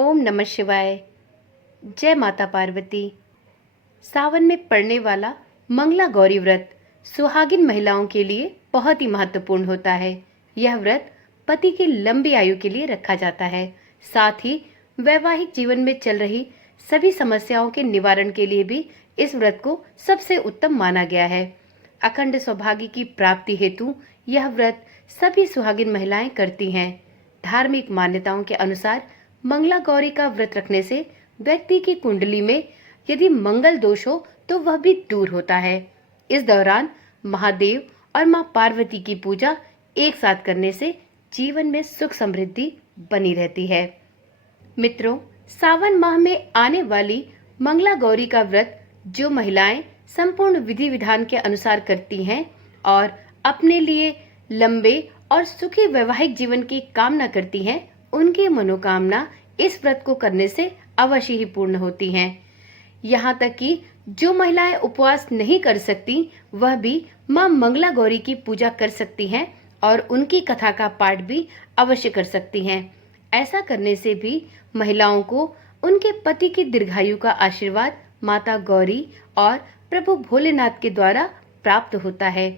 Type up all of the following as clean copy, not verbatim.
ओम नमः शिवाय। जय माता पार्वती। सावन में पड़ने वाला मंगला गौरी व्रत सुहागिन महिलाओं के लिए बहुत ही महत्वपूर्ण होता है। यह व्रत पति की लंबी आयु के लिए रखा जाता है। साथ ही वैवाहिक जीवन में चल रही सभी समस्याओं के निवारण के लिए भी इस व्रत को सबसे उत्तम माना गया है। अखंड सौभाग्य की प्राप्ति हेतु यह व्रत सभी सुहागिन महिलाएं करती हैं। धार्मिक मान्यताओं के अनुसार मंगला गौरी का व्रत रखने से व्यक्ति की कुंडली में यदि मंगल दोष हो तो वह भी दूर होता है। इस दौरान महादेव और मां पार्वती की पूजा एक साथ करने से जीवन में सुख समृद्धि बनी रहती है। मित्रों, सावन माह में आने वाली मंगला गौरी का व्रत जो महिलाएं संपूर्ण विधि विधान के अनुसार करती हैं और अपने लिए लंबे और सुखी वैवाहिक जीवन की कामना करती हैं, उनकी मनोकामना इस व्रत को करने से अवश्य ही पूर्ण होती हैं। यहाँ तक कि जो महिलाएं उपवास नहीं कर सकती वह भी मां मंगला गौरी की पूजा कर सकती हैं और उनकी कथा का पाठ भी अवश्य कर सकती हैं। ऐसा करने से भी महिलाओं को उनके पति की दीर्घायु का आशीर्वाद माता गौरी और प्रभु भोलेनाथ के द्वारा प्राप्त होता है।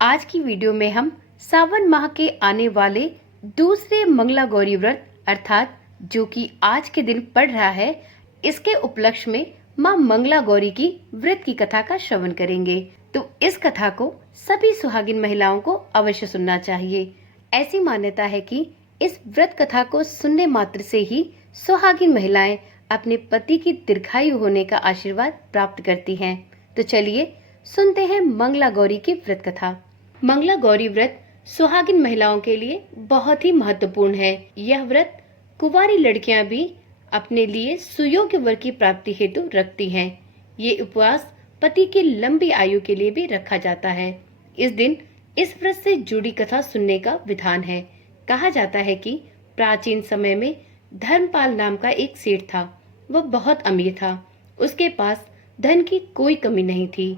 आज की वीडियो में हम सावन माह के आने वाले दूसरे मंगला गौरी व्रत अर्थात जो कि आज के दिन पड़ रहा है, इसके उपलक्ष्य में मां मंगला गौरी की व्रत की कथा का श्रवण करेंगे। तो इस कथा को सभी सुहागिन महिलाओं को अवश्य सुनना चाहिए। ऐसी मान्यता है कि इस व्रत कथा को सुनने मात्र से ही सुहागिन महिलाएं अपने पति की दीर्घायु होने का आशीर्वाद प्राप्त करती हैं। तो चलिए सुनते हैं मंगला गौरी की व्रत कथा। मंगला गौरी व्रत सुहागिन महिलाओं के लिए बहुत ही महत्वपूर्ण है। यह व्रत कुंवारी लड़कियां भी अपने लिए सुयोग्य वर की प्राप्ति हेतु रखती हैं। ये उपवास पति की लंबी आयु के लिए भी रखा जाता है। इस दिन इस व्रत से जुड़ी कथा सुनने का विधान है। कहा जाता है कि प्राचीन समय में धर्मपाल नाम का एक सेठ था। वह बहुत अमीर था। उसके पास धन की कोई कमी नहीं थी।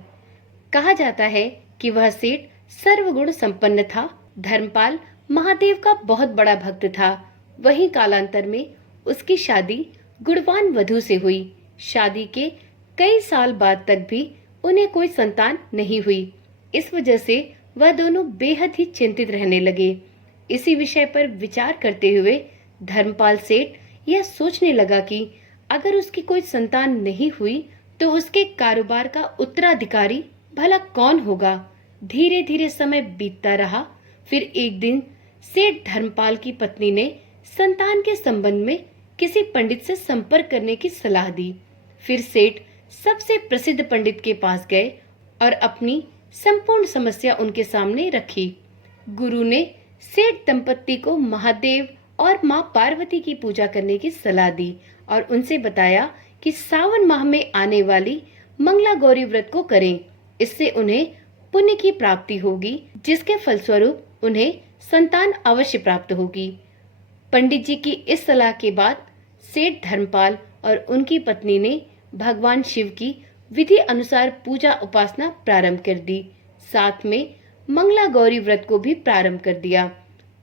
कहा जाता है कि वह सेठ सर्वगुण संपन्न था। धर्मपाल महादेव का बहुत बड़ा भक्त था। वहीं कालांतर में उसकी शादी गुणवान वधू से हुई। शादी के कई साल बाद तक भी उन्हें कोई संतान नहीं हुई। इस वजह से वह दोनों बेहद ही चिंतित रहने लगे। इसी विषय पर विचार करते हुए धर्मपाल सेठ यह सोचने लगा कि अगर उसकी कोई संतान नहीं हुई तो उसके कारोबार का उत्तराधिकारी भला कौन होगा। धीरे धीरे समय बीतता रहा। फिर एक दिन सेठ धर्मपाल की पत्नी ने संतान के संबंध में किसी पंडित से संपर्क करने की सलाह दी। फिर सेठ सबसे प्रसिद्ध पंडित के पास गए और अपनी संपूर्ण समस्या उनके सामने रखी। गुरु ने सेठ दंपत्ति को महादेव और मां पार्वती की पूजा करने की सलाह दी और उनसे बताया कि सावन माह में आने वाली मंगला गौरी व्रत को करें। इससे उन्हें पुण्य की प्राप्ति होगी, जिसके फलस्वरूप उन्हें संतान अवश्य प्राप्त होगी। पंडित जी की इस सलाह के बाद सेठ धर्मपाल और उनकी पत्नी ने भगवान शिव की विधि अनुसार पूजा उपासना प्रारंभ कर दी। साथ में मंगला गौरी व्रत को भी प्रारंभ कर दिया।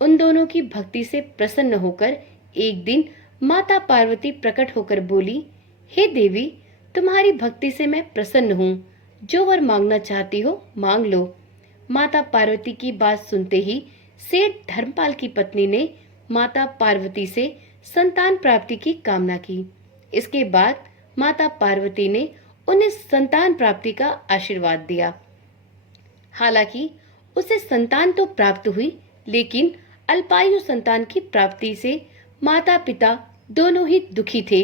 उन दोनों की भक्ति से प्रसन्न होकर एक दिन माता पार्वती प्रकट होकर बोली, हे देवी, तुम्हारी भक्ति से मैं प्रसन्न हूँ। जो वर मांगना चाहती हो मांग लो। माता पार्वती की बात सुनते ही सेठ धर्मपाल की पत्नी ने माता पार्वती से संतान प्राप्ति की कामना की। इसके बाद माता पार्वती ने उन्हें संतान प्राप्ति का आशीर्वाद दिया। हालांकि उसे संतान तो प्राप्त हुई, लेकिन अल्पायु संतान की प्राप्ति से माता पिता दोनों ही दुखी थे।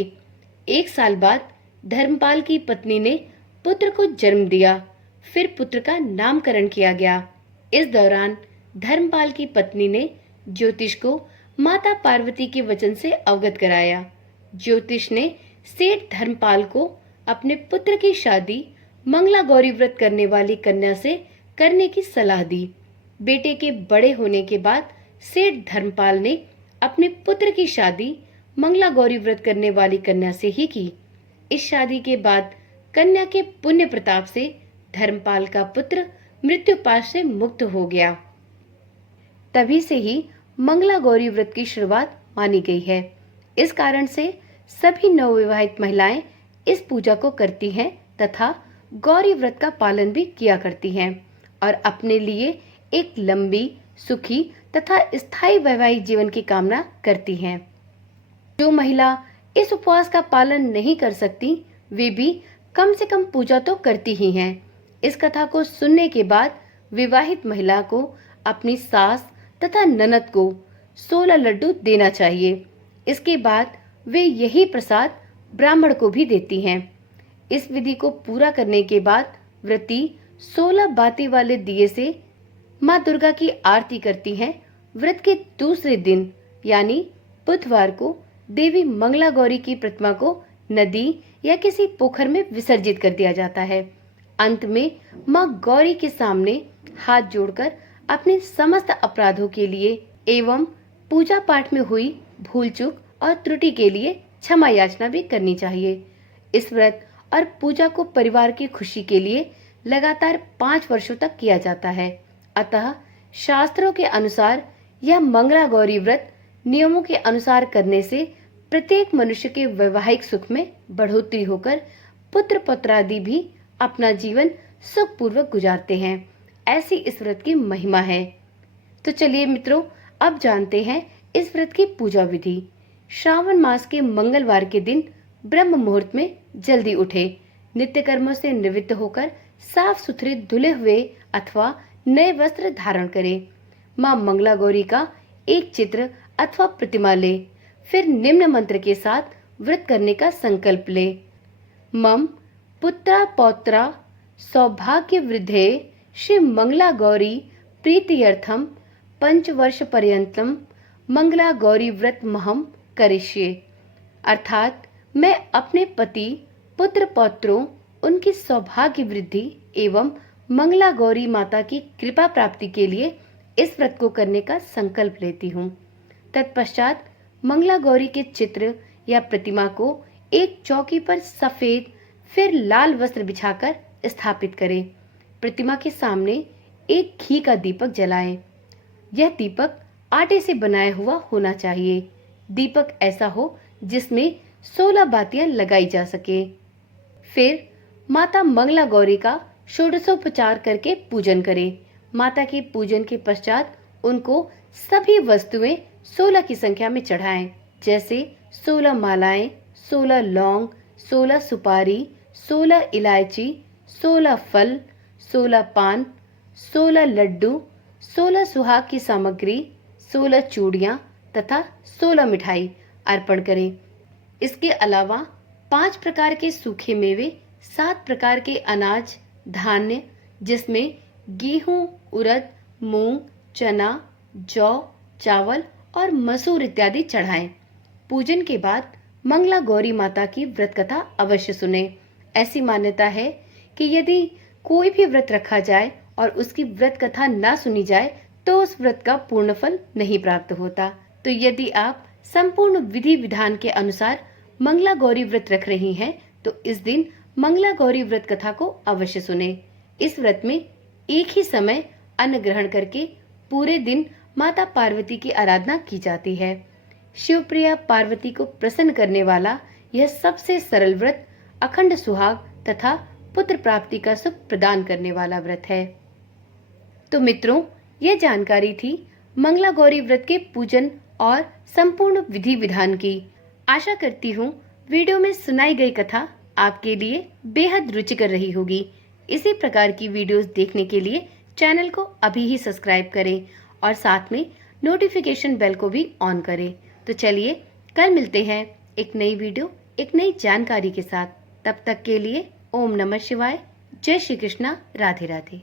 एक साल बाद धर्मपाल की पत्नी ने पुत्र को जन्म दिया। फिर पुत्र का नामकरण किया गया। इस दौरान धर्मपाल की पत्नी ने ज्योतिष को माता पार्वती के वचन से अवगत कराया। ज्योतिष ने सेठ धर्मपाल को अपने पुत्र की शादी मंगला गौरी व्रत करने वाली कन्या से करने की सलाह दी। बेटे के बड़े होने के बाद सेठ धर्मपाल ने अपने पुत्र की शादी मंगला गौरी व्रत करने वाली कन्या से ही की। इस शादी के बाद कन्या के पुण्य प्रताप से धर्मपाल का पुत्र मृत्युपाश से मुक्त हो गया। तभी से ही मंगला गौरी व्रत की शुरुआत मानी गई है। इस कारण से सभी नवविवाहित महिलाएं इस पूजा को करती हैं तथा गौरी व्रत का पालन भी किया करती हैं और अपने लिए एक लंबी, सुखी तथा स्थायी वैवाहिक जीवन की कामना करती हैं। जो महिला इस उपवास का पालन नहीं कर सकती, वे भी कम से कम पूजा तो करती ही हैं। इस कथा को सुनने के बाद विवाहित महिला को अपनी सास तथा ननद को 16 लड्डू देना चाहिए। इसके बाद वे यही प्रसाद ब्राह्मण को भी देती हैं। इस विधि को पूरा करने के बाद व्रती 16 बाती वाले दिए से माँ दुर्गा की आरती करती हैं। व्रत के दूसरे दिन यानी बुधवार को देवी मंगला गौरी की प्रतिमा को नदी या किसी पोखर में विसर्जित कर दिया जाता है। अंत में माँ गौरी के सामने हाथ जोड़कर अपने समस्त अपराधों के लिए एवं पूजा पाठ में हुई भूल चूक और त्रुटि के लिए क्षमा याचना भी करनी चाहिए। इस व्रत और पूजा को परिवार की खुशी के लिए लगातार 5 वर्षों तक किया जाता है। अतः शास्त्रों के अनुसार यह मंगला गौरी व्रत नियमों के अनुसार करने से प्रत्येक मनुष्य के वैवाहिक सुख में बढ़ोतरी होकर पुत्र पौत्रादि भी अपना जीवन सुखपूर्वक गुजारते हैं। ऐसी इस व्रत की महिमा है। तो चलिए मित्रों, अब जानते हैं इस व्रत की पूजा विधि। श्रावण मास के मंगलवार के दिन ब्रह्म मुहूर्त में जल्दी उठे, नित्य कर्मों से निवृत्त होकर साफ सुथरे धुले हुए अथवा नए वस्त्र धारण करें। माँ मंगला गौरी का एक चित्र अथवा प्रतिमा ले, फिर निम्न मंत्र के साथ व्रत करने का संकल्प ले। मम पुत्रा पौत्रा सौभाग्य वृद्धे श्री मंगला गौरी प्रीत्यर्थम 5 वर्ष पर्यंतम मंगला गौरी व्रत महम करिष्ये। अर्थात मैं अपने पति, पुत्र पौत्रों, उनकी सौभाग्य वृद्धि एवं मंगला गौरी माता की कृपा प्राप्ति के लिए इस व्रत को करने का संकल्प लेती हूँ। तत्पश्चात मंगला गौरी के चित्र या प्रतिमा को एक चौकी पर सफेद फिर लाल वस्त्र बिछाकर स्थापित करें। प्रतिमा के सामने एक घी का दीपक जलाएं। यह दीपक आटे से बनाया हुआ होना चाहिए। दीपक ऐसा हो जिसमें 16 बातियां लगाई जा सके। फिर माता मंगला गौरी का षोडशोपचार करके पूजन करें। माता के पूजन के पश्चात उनको सभी वस्तुएं 16 की संख्या में चढ़ाएं, जैसे 16 मालाएं, 16 लौंग, 16 सुपारी, 16 इलायची, 16 फल, 16 पान, 16 लड्डू, 16 सुहाग की सामग्री, 16 चूड़ियां तथा 16 मिठाई अर्पण करें। इसके अलावा 5 प्रकार के सूखे मेवे, 7 प्रकार के अनाज धान्य जिसमें गेहूं, उड़द, मूंग, चना, जौ, चावल और मसूर इत्यादि चढ़ाएं। पूजन के बाद मंगला गौरी माता की व्रत कथा अवश्य सुने। ऐसी मान्यता है कि यदि कोई भी व्रत रखा जाए और उसकी व्रत कथा ना सुनी जाए तो उस व्रत का पूर्ण फल नहीं प्राप्त होता। तो यदि आप संपूर्ण विधि विधान के अनुसार मंगला गौरी व्रत रख रही हैं तो इस दिन मंगला गौरी व्रत कथा को अवश्य सुने। इस व्रत में एक ही समय अन्न ग्रहण करके पूरे दिन माता पार्वती की आराधना की जाती है। शिवप्रिया पार्वती को प्रसन्न करने वाला यह सबसे सरल व्रत अखंड सुहाग तथा पुत्र प्राप्ति का सुख प्रदान करने वाला व्रत है। तो मित्रों, यह जानकारी थी मंगला गौरी व्रत के पूजन और संपूर्ण विधि विधान की। आशा करती हूँ वीडियो में सुनाई गई कथा आपके लिए बेहद रुचिकर रही होगी। इसी प्रकार की वीडियोस देखने के लिए चैनल को अभी ही सब्सक्राइब करें और साथ में नोटिफिकेशन बेल को भी ऑन करें। तो चलिए कल मिलते हैं एक नई वीडियो, एक नई जानकारी के साथ। तब तक के लिए ओम नमः शिवाय, जय श्री कृष्णा, राधे राधे।